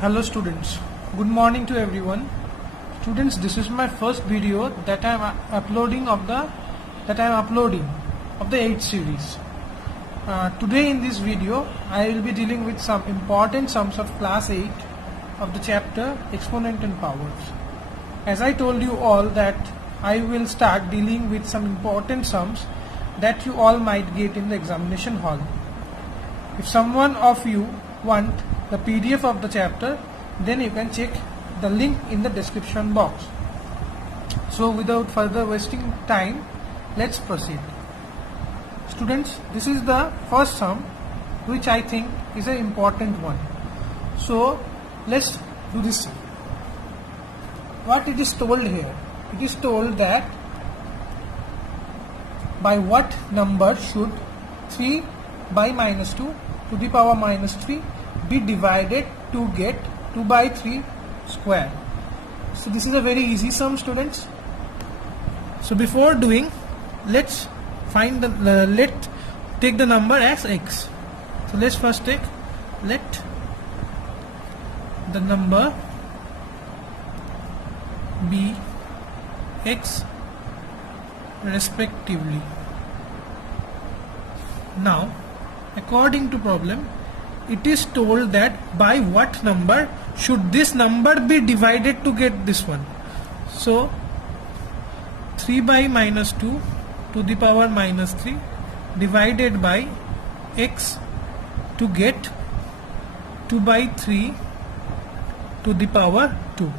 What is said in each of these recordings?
Hello students, good morning to everyone. Students, this is my first video that I am uploading of the 8th series. Today in this video I will be dealing with some important sums of class 8 of the chapter exponent and powers. As I told you all that I will start dealing with some important sums that you all might get in the examination hall. If someone of you want the PDF of the chapter, then you can check the link in the description box. So without further wasting time, let's proceed. Students, this is the first sum which I think is an important one. So let's do this sum. What it is told here? It is told that by what number should 3 by minus 2 to the power minus 3 be divided to get 2 by 3 square. So this is a very easy sum, students. So before doing, let's find let's take the number as x. So let's first take, let the number be x respectively. Now, according to problem, it is told that by what number should this number be divided to get this one. So 3 by minus 2 to the power minus 3 divided by x to get 2 by 3 to the power 2.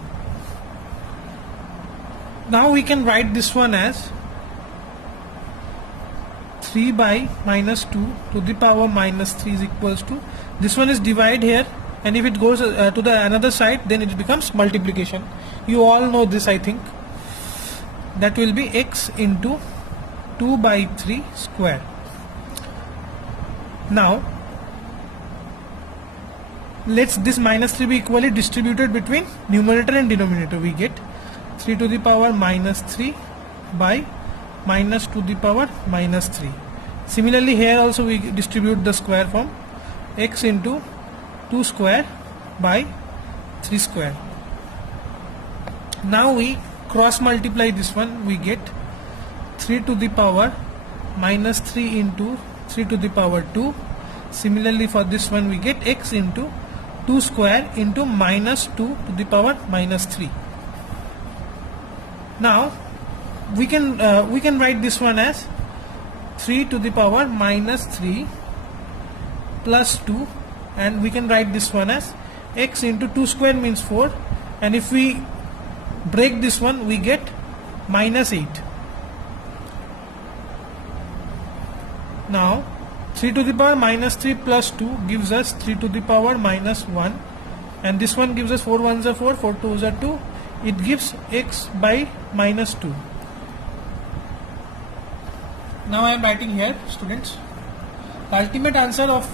Now we can write this one as 3 by minus 2 to the power minus 3 is equals to, this one is divide here, and if it goes to the another side, then it becomes multiplication. You all know this, I think. That will be x into 2 by 3 square. Now let's this minus 3 be equally distributed between numerator and denominator. We get 3 to the power minus 3 by minus to the power minus 3. Similarly, here also we distribute the square form, x into 2 square by 3 square. Now we cross multiply this one, we get 3 to the power minus 3 into 3 to the power 2. Similarly, for this one we get x into 2 square into minus 2 to the power minus 3. Now we can write this one as 3 to the power minus 3 plus 2, and we can write this one as x into 2 square means 4, and if we break this one we get minus 8. Now 3 to the power minus 3 plus 2 gives us 3 to the power minus 1, and this one gives us 4 1s are 4, 4 2s are 2. It gives x by minus 2. Now I am writing here, students, the ultimate answer of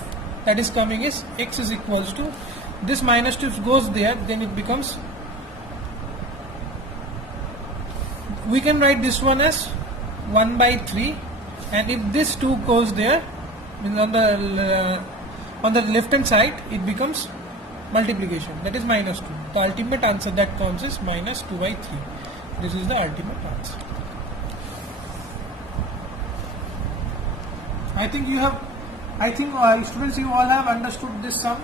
that is coming is x is equals to, this minus 2 goes there, then it becomes, we can write this one as 1 by 3, and if this 2 goes there, on the left hand side it becomes multiplication, that is minus 2. The ultimate answer that comes is minus 2 by 3. This is the ultimate answer. I think students, you all have understood this sum.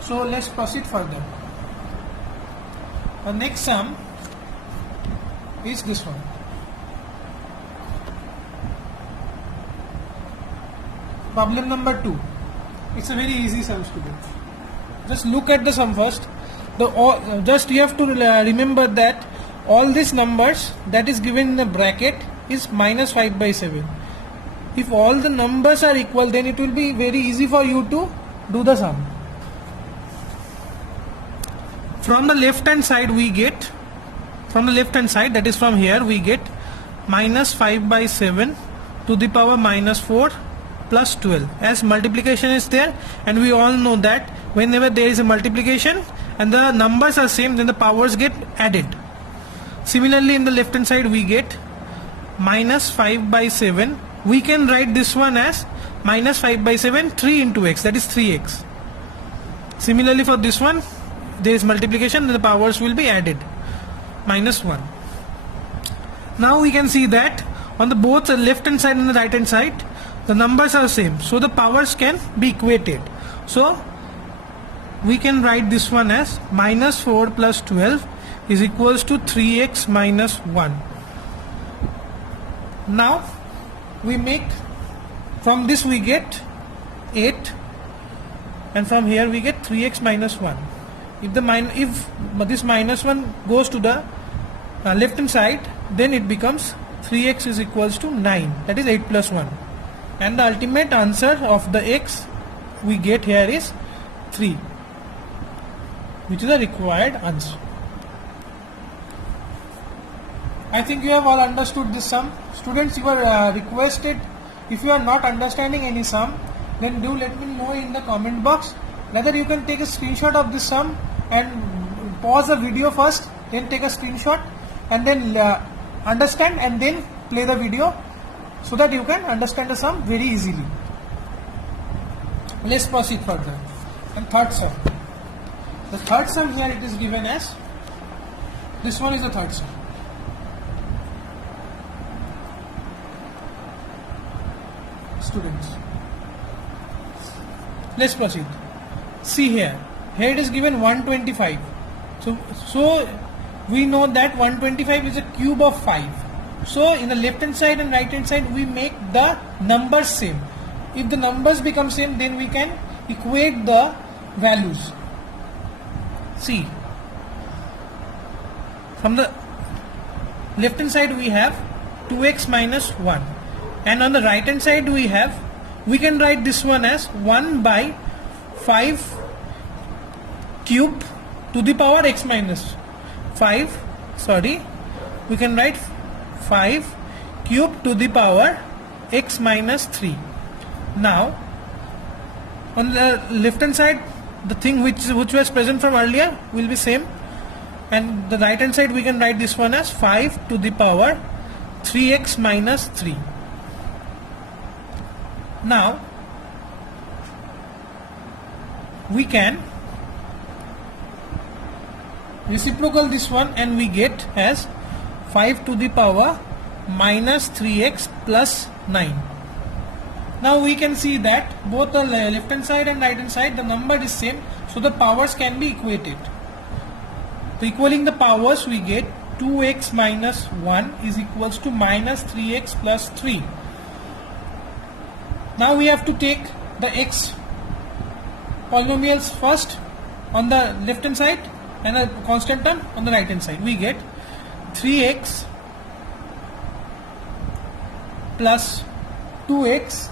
So let's proceed further. The next sum is this one. Problem number 2. It's a very easy sum, students. Just look at the sum first. Just you have to remember that all these numbers that is given in the bracket is minus 5 by 7. If all the numbers are equal, then it will be very easy for you to do the sum. From the left hand side we get, that is from here, we get minus 5 by 7 to the power minus 4 plus 12, as multiplication is there, and we all know that whenever there is a multiplication and the numbers are same, then the powers get added. Similarly, in the left hand side we get minus 5 by 7. We can write this one as minus 5 by 7, 3 into x, that is 3x. Similarly for this one, there is multiplication, the powers will be added. Minus 1. Now we can see that on the both the left hand side and the right hand side, the numbers are same. So the powers can be equated. So we can write this one as minus 4 plus 12 is equals to 3x minus 1. Now we make, from this we get 8, and from here we get 3x minus 1. If this minus 1 goes to the left hand side, then it becomes 3x is equals to 9, that is 8 plus 1, and the ultimate answer of the x we get here is 3, which is the required answer. I think you have all understood this sum. Students, you are requested, if you are not understanding any sum, then do let me know in the comment box. Whether you can take a screenshot of this sum and pause the video first, then take a screenshot and then understand and then play the video, so that you can understand the sum very easily. Let's proceed further. And third sum. The third sum here it is given as, this one is the third sum. Students, let's proceed. See here it is given 125. So we know that 125 is a cube of 5. So in the left hand side and right hand side we make the numbers same. If the numbers become same, then we can equate the values. See, from the left hand side we have 2x minus 1, and on the right hand side we can write this one as 1 by 5 cube to the power x minus 5, we can write 5 cube to the power x minus 3. Now on the left hand side, the thing which was present from earlier will be same, and the right hand side we can write this one as 5 to the power 3x minus 3. Now we can reciprocal this one and we get as 5 to the power minus 3x plus 9. Now we can see that both the left hand side and right hand side the number is same, so the powers can be equated. So equaling the powers we get 2x minus 1 is equals to minus 3x plus 3. Now we have to take the x polynomials first on the left hand side and a constant term on the right hand side. We get 3x plus 2x,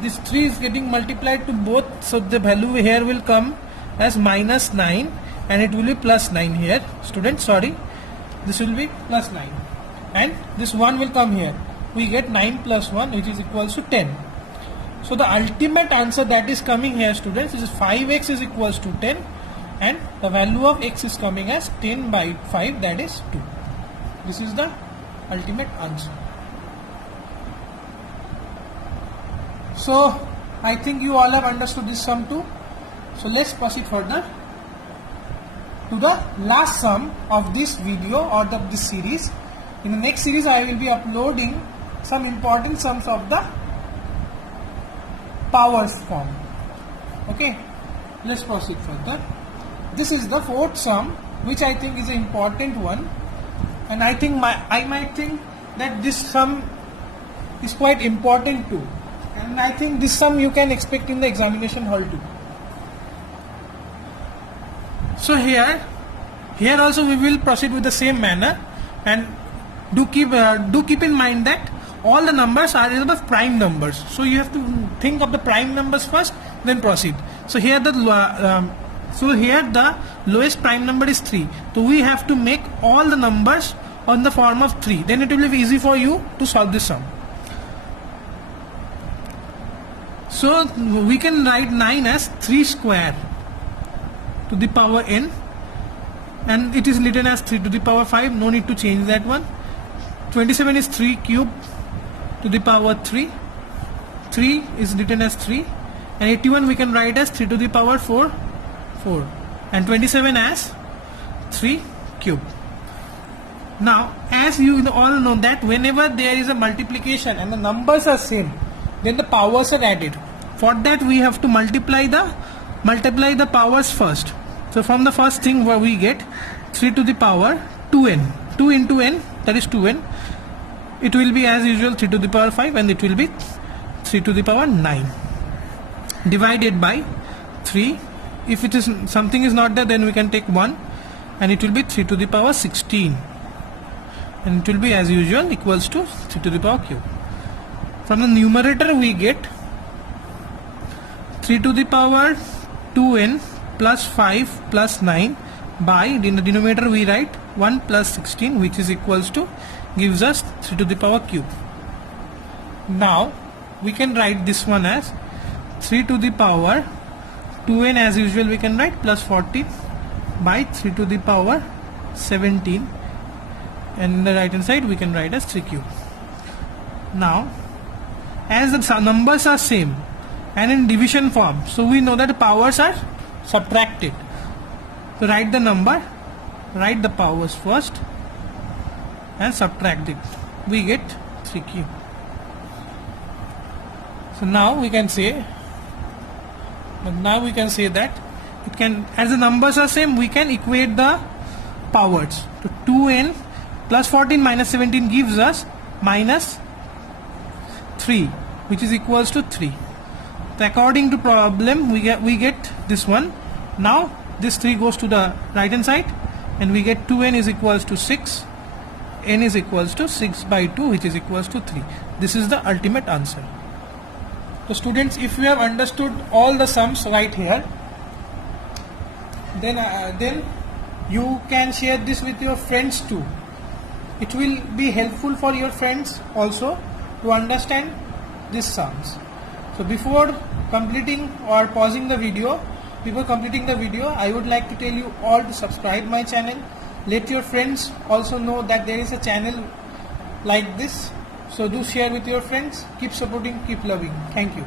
this 3 is getting multiplied to both, so the value here will come as minus 9 and it will be plus 9 here. Students, this will be plus 9 and this 1 will come here. We get 9 plus 1, which is equals to 10. So the ultimate answer that is coming here, students, is 5x is equals to 10, and the value of x is coming as 10 by 5, that is 2. This is the ultimate answer. So I think you all have understood this sum too. So let's proceed further to the last sum of this video or this series. In the next series I will be uploading some important sums of the powers form. Okay, let's proceed further. This is the fourth sum, which I think is an important one, and I might think that this sum is quite important too, and I think this sum you can expect in the examination hall too. So here also we will proceed with the same manner, and do keep in mind that all the numbers are the prime numbers. So you have to think of the prime numbers first, then proceed. So here the lowest prime number is 3. So we have to make all the numbers on the form of 3. Then it will be easy for you to solve this sum. So we can write 9 as 3 square to the power n, and it is written as 3 to the power 5. No need to change that one. 27 is 3 cube to the power 3. 3 is written as 3, and 81 we can write as 3 to the power 4, and 27 as 3 cube. Now, as you all know that whenever there is a multiplication and the numbers are same, then the powers are added. For that we have to multiply the powers first. So from the first thing where we get 3 to the power 2n. 2 into n, that is 2n. It will be as usual 3 to the power 5, and it will be 3 to the power 9 divided by 3. If it is something is not there, then we can take 1, and it will be 3 to the power 16, and it will be as usual equals to 3 to the power cube. From the numerator we get 3 to the power 2n plus 5 plus 9 by, in the denominator we write 1 plus 16, which is equals to, gives us 3 to the power cube. Now we can write this one as 3 to the power 2n, as usual we can write, plus 14 by 3 to the power 17, and in the right hand side we can write as 3 cube. Now, as the numbers are same and in division form, so we know that the powers are subtracted. So write the number, write the powers first, and subtract it. We get 3 cube. So now we can say that it can, as the numbers are same, we can equate the powers. So 2n plus 14 minus 17 gives us minus 3, which is equals to 3. So according to problem we get this one. Now this 3 goes to the right hand side, and we get 2n is equals to 6, n is equals to 6 by 2, which is equals to 3. This is the ultimate answer. So students, if you have understood all the sums right here, then you can share this with your friends too. It will be helpful for your friends also to understand these sums. So before completing or pausing the video, I would like to tell you all to subscribe my channel. Let your friends also know that there is a channel like this. So do share with your friends. Keep supporting, keep loving. Thank you.